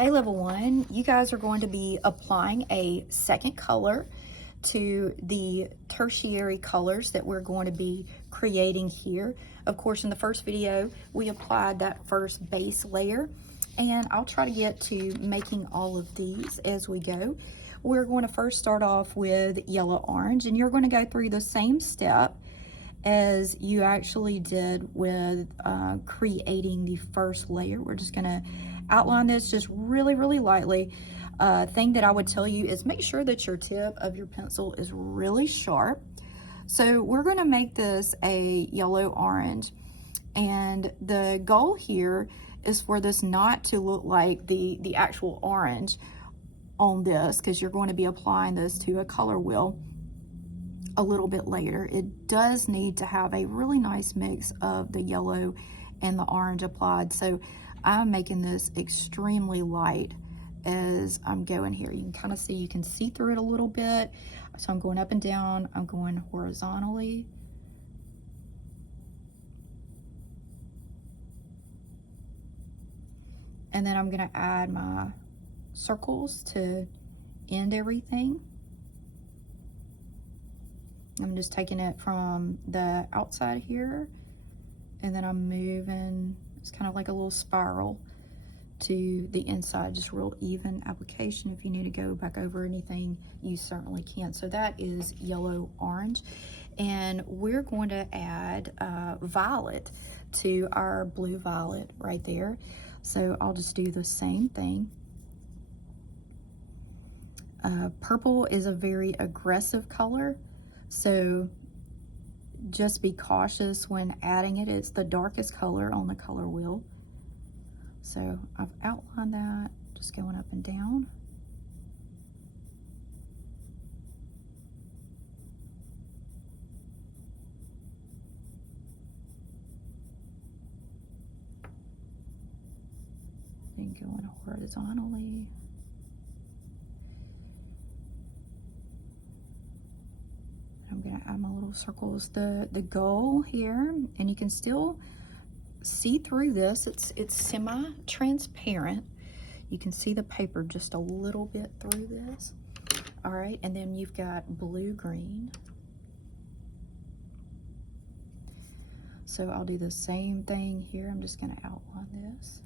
Hey, level 1, you guys are going to be applying a second color to the tertiary colors that we're going to be creating here. Of course, in the first video, we applied that first base layer, and I'll try to get to making all of these as we go. We're going to first start off with yellow orange, and you're going to go through the same step as you actually did with creating the first layer. We're just gonna outline this just really, really lightly. Thing that I would tell you is make sure that your tip of your pencil is really sharp. So we're gonna make this a yellow orange, and the goal here is for this not to look like the actual orange on this, because you're going to be applying this to a color wheel a little bit later. It does need to have a really nice mix of the yellow and the orange applied. So I'm making this extremely light as I'm going here. You can kind of see, you can see through it a little bit. So I'm going up and down, I'm going horizontally. And then I'm gonna add my circles to end everything. I'm just taking it from the outside here, and then I'm moving, it's kind of like a little spiral to the inside, just real even application. If you need to go back over anything, you certainly can. So that is yellow orange, and we're going to add violet to our blue violet right there. So I'll just do the same thing. Purple is a very aggressive color, so just be cautious when adding it. It's the darkest color on the color wheel. So I've outlined that, just going up and down. Then going horizontally. I'm gonna add my little circles. The goal here, and you can still see through this, it's semi-transparent. You can see the paper just a little bit through this. All right, and then you've got blue-green. So I'll do the same thing here. I'm just gonna outline this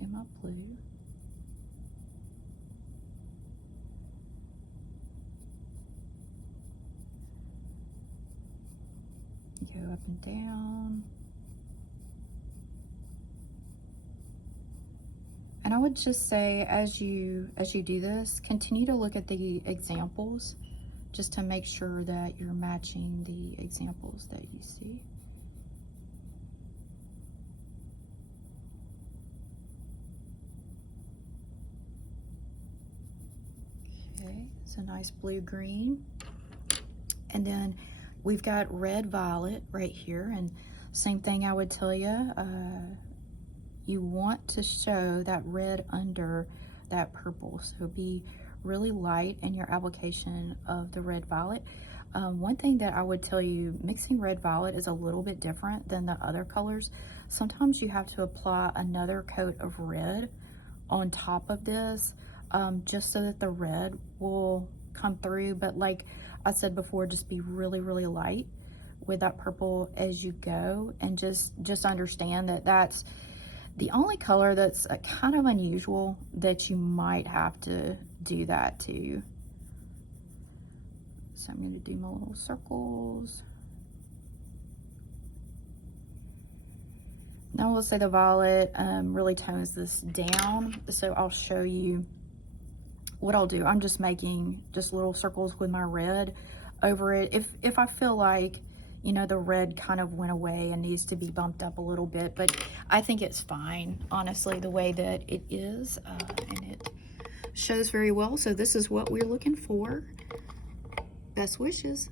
in my blue. Go up and down. And I would just say, as you do this, continue to look at the examples just to make sure that you're matching the examples that you see. Okay, it's a nice blue-green. And then we've got red violet right here, and same thing I would tell you, you want to show that red under that purple, so be really light in your application of the red violet. One thing that I would tell you, mixing red violet is a little bit different than the other colors. Sometimes you have to apply another coat of red on top of this, just so that the red will come through. But like I said before, just be really, really light with that purple as you go, and just understand that that's the only color that's kind of unusual that you might have to do that to. So I'm going to do my little circles. Now we'll say the violet really tones this down, so I'll show you what I'll do. I'm just making just little circles with my red over it. If I feel like, you know, the red kind of went away and needs to be bumped up a little bit, but I think it's fine, honestly, the way that it is, and it shows very well. So this is what we're looking for. Best wishes.